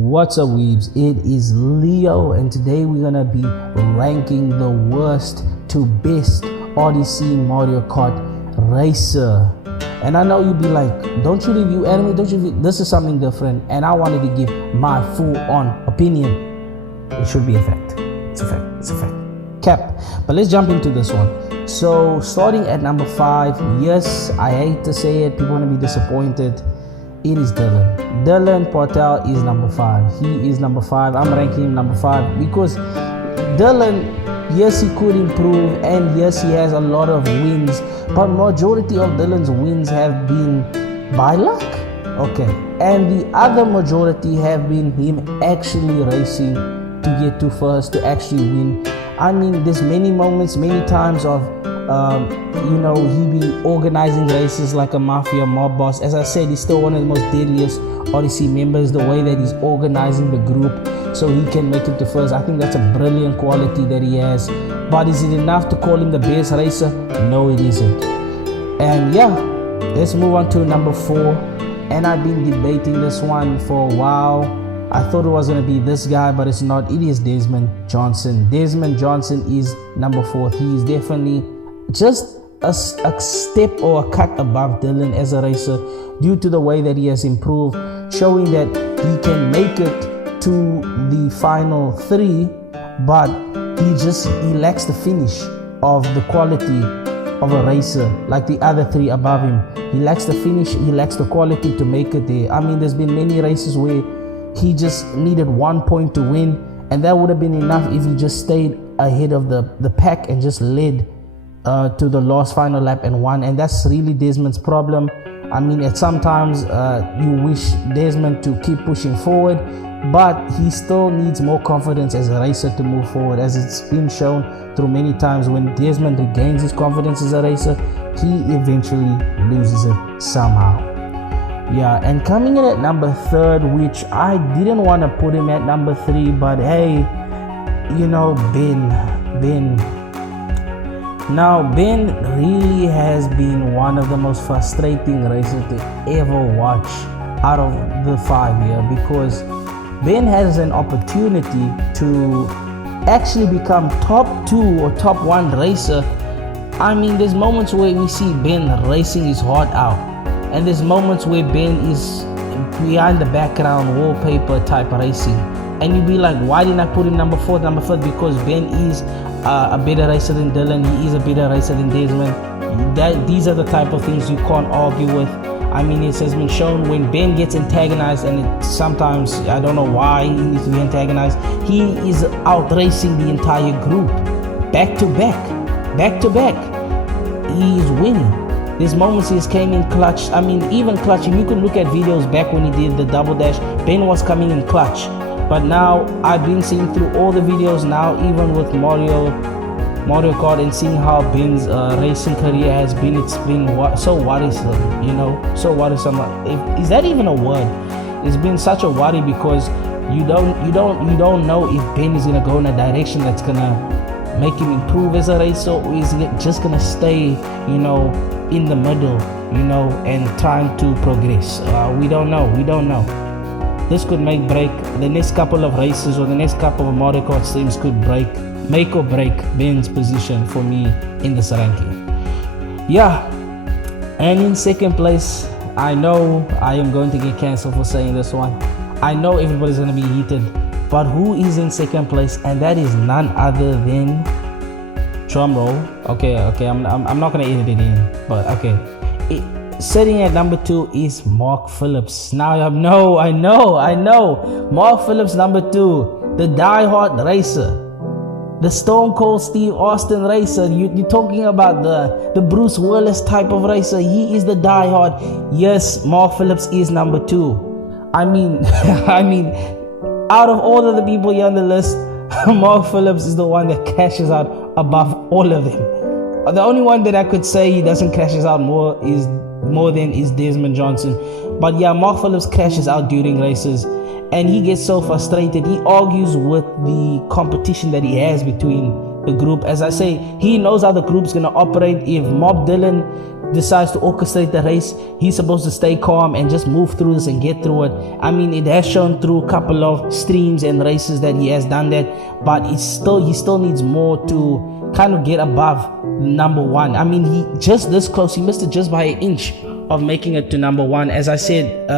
What's up, weebs? It is Leo, and today we're gonna be ranking the worst to best Odyssey Mario Kart racer. And I know you'd be like, don't you review anime? Don't you review? This is something different, and I wanted to give my full-on opinion. It should be a fact. It's a fact. It's a fact. Cap. But let's jump into this one. So starting at number 5, yes, I hate to say it, people are gonna be disappointed. It is Dylan. Dylan Portal is number 5. He is number 5. I'm ranking him number 5 because Dylan, yes, he could improve, and yes, he has a lot of wins, but majority of Dylan's wins have been by luck. Okay, and the other majority have been him actually racing to get to first, to actually win. I mean, there's many moments, many times of he be organizing races like a mafia mob boss. As I said, he's still one of the most deadliest Odyssey members. The way that he's organizing the group so he can make it to first, I think that's a brilliant quality that he has. But is it enough to call him the best racer? No, it isn't. And yeah, let's move on to number 4. And I've been debating this one for a while. I thought it was going to be this guy, but it's not. It is Desmond Johnson. Desmond Johnson is number 4. He is definitely just a step or a cut above Dylan as a racer due to the way that he has improved, showing that he can make it to the final 3, but he lacks the finish of the quality of a racer like the other 3 above him. He lacks the finish, he lacks the quality to make it there. I mean, there's been many races where he just needed 1 point to win, and that would have been enough if he just stayed ahead of the pack and just led to the last final lap and won. And that's really Desmond's problem. I mean, at sometimes you wish Desmond to keep pushing forward, but he still needs more confidence as a racer to move forward, as it's been shown through many times. When Desmond regains his confidence as a racer, he eventually loses it somehow. Yeah, and coming in at number 3, which I didn't want to put him at number 3, but hey, Ben. Now, Ben really has been one of the most frustrating racers to ever watch out of the 5 here, because Ben has an opportunity to actually become top 2 or top 1 racer. I mean, there's moments where we see Ben racing his heart out, and there's moments where Ben is behind the background wallpaper type racing, and you'd be like, why didn't I put him number 4, number 5? Because Ben is a better racer than Dylan. He is a better racer than Desmond. These are the type of things you can't argue with. I mean, it has been shown when Ben gets antagonized, and sometimes, I don't know why he needs to be antagonized, he is out racing the entire group, back to back. He is winning. There's moments he came in clutch. I mean, even clutch, if you could look at videos back when he did the double dash, Ben was coming in clutch. But now I've been seeing through all the videos now, even with Mario Kart, and seeing how Ben's racing career has been. It's been so worrisome, so worrisome. Is that even a word? It's been such a worry, because you don't know if Ben is gonna go in a direction that's gonna make him improve as a racer, or is he just gonna stay, in the middle, and trying to progress. We don't know. This could make the next couple of races, or the next couple of Mario Kart streams could make or break Ben's position for me in this ranking. Yeah, and in second place, I know I am going to get cancelled for saying this one. I know everybody's going to be heated, but who is in second place? And that is none other than, drum roll. Okay, I'm not going to edit it in, but okay. Sitting at number 2 is Mark Phillips. Now I know. Mark Phillips, number 2, the die-hard racer, the Stone Cold Steve Austin racer. You're talking about the Bruce Willis type of racer. He is the die-hard. Yes, Mark Phillips is number 2. I mean, out of all of the people here on the list, Mark Phillips is the one that cashes out above all of them. The only one that I could say he doesn't cashes out more than is Desmond Johnson. But yeah, Mark Phillips crashes out during races, and he gets so frustrated. He argues with the competition that he has between the group. As I say, he knows how the group's gonna operate. If Mob Dylan decides to orchestrate the race, he's supposed to stay calm and just move through this and get through it. I mean, it has shown through a couple of streams and races that he has done that, but he still needs more to kind of get above number one. I mean, he just this close, he missed it just by an inch of making it to number one. As I said,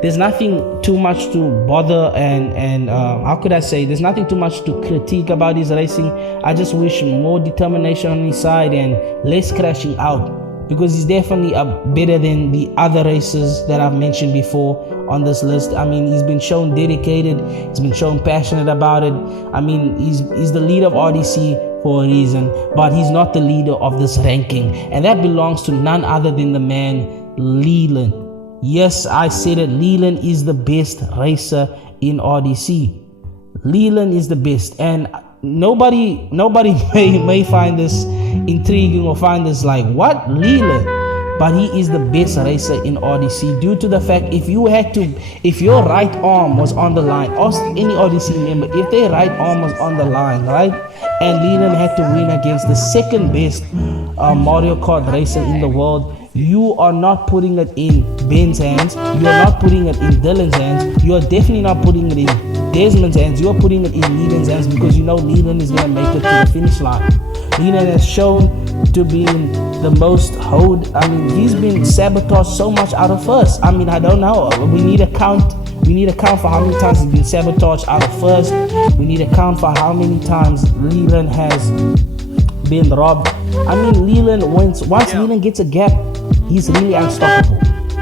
there's nothing too much to bother and how could I say, there's nothing too much to critique about his racing. I just wish more determination on his side and less crashing out, because he's definitely better than the other racers that I've mentioned before on this list. I mean, he's been shown dedicated, he's been shown passionate about it. I mean, he's the leader of RDC for a reason, but he's not the leader of this ranking, and that belongs to none other than the man Leland. Yes, I said it, Leland is the best racer in RDC. Leland is the best, and nobody may find this intriguing or find this like, what, Leland? But he is the best racer in RDC due to the fact, if your right arm was on the line, ask any RDC member, if their right arm was on the line, right, and Leland had to win against the second best Mario Kart racer in the world, you are not putting it in Ben's hands, you are not putting it in Dylan's hands, you are definitely not putting it in Desmond's hands, you are putting it in Leland's hands, because you know Leland is going to make it to the finish line. Leland has shown to be the most I mean, he's been sabotaged so much out of first. I mean, I don't know. We need a count for how many times he's been sabotaged out of first. We need a count for how many times Leland has been robbed. I mean, Leland once Leland gets a gap, he's really unstoppable.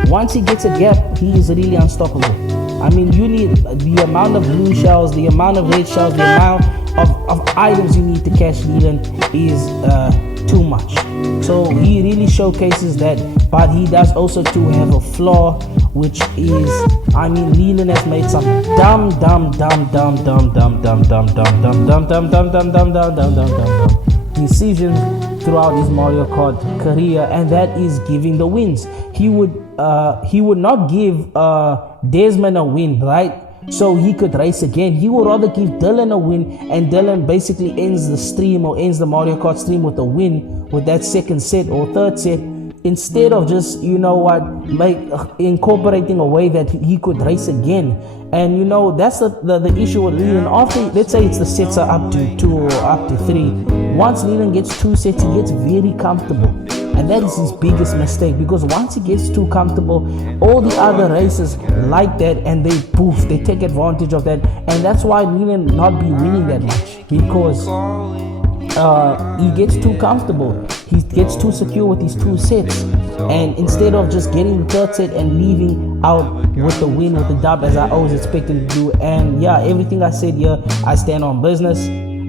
Once he gets a gap, he is really unstoppable. I mean, you need the amount of blue shells, the amount of red shells, the amount of items you need to catch Leland is too much. So he really showcases that, but he does also too have a flaw, which is, I mean, Leland has made some dumb decisions throughout his Mario Kart career, and that is giving the wins. He would not give Desmond a win, right? So he could race again. He would rather give Dylan a win, and Dylan basically ends the stream or ends the Mario Kart stream with a win with that second set or third set, instead of just, you know what, incorporating a way that he could race again. And you know, that's the issue with Leland. After, let's say it's the sets are up to 2 or up to 3, once Leland gets 2 sets, he gets very comfortable. And that is his biggest mistake, because once he gets too comfortable, all the other racers like that, and they take advantage of that. And that's why Leland not be winning that much, because he gets too comfortable. He gets too secure with his 2 sets, and instead of just getting the third set and leaving out with the win, with the dub, as I always expected to do. And yeah, everything I said here, I stand on business.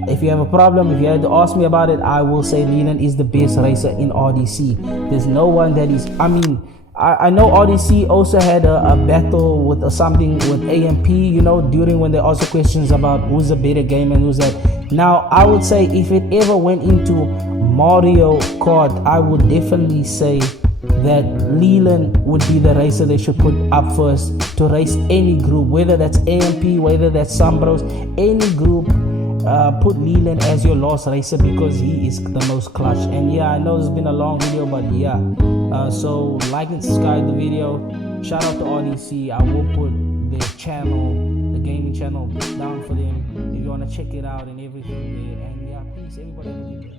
If you have a problem, if you had to ask me about it, I will say Leland is the best racer in RDC. There's no one that is, I mean, I know RDC also had a battle with something with AMP, you know, during when they asked questions about who's a better game and who's that. Now, I would say if it ever went into Mario Kart, I would definitely say that Leland would be the racer they should put up first to race any group, whether that's AMP, whether that's Sambros, any group. Put Leland as your last racer, because he is the most clutch. And yeah, I know it's been a long video, but yeah, so like and subscribe the video. Shout out to RDC. I will put their channel, the gaming channel, down for them if you want to check it out and everything there. And yeah, peace, everybody.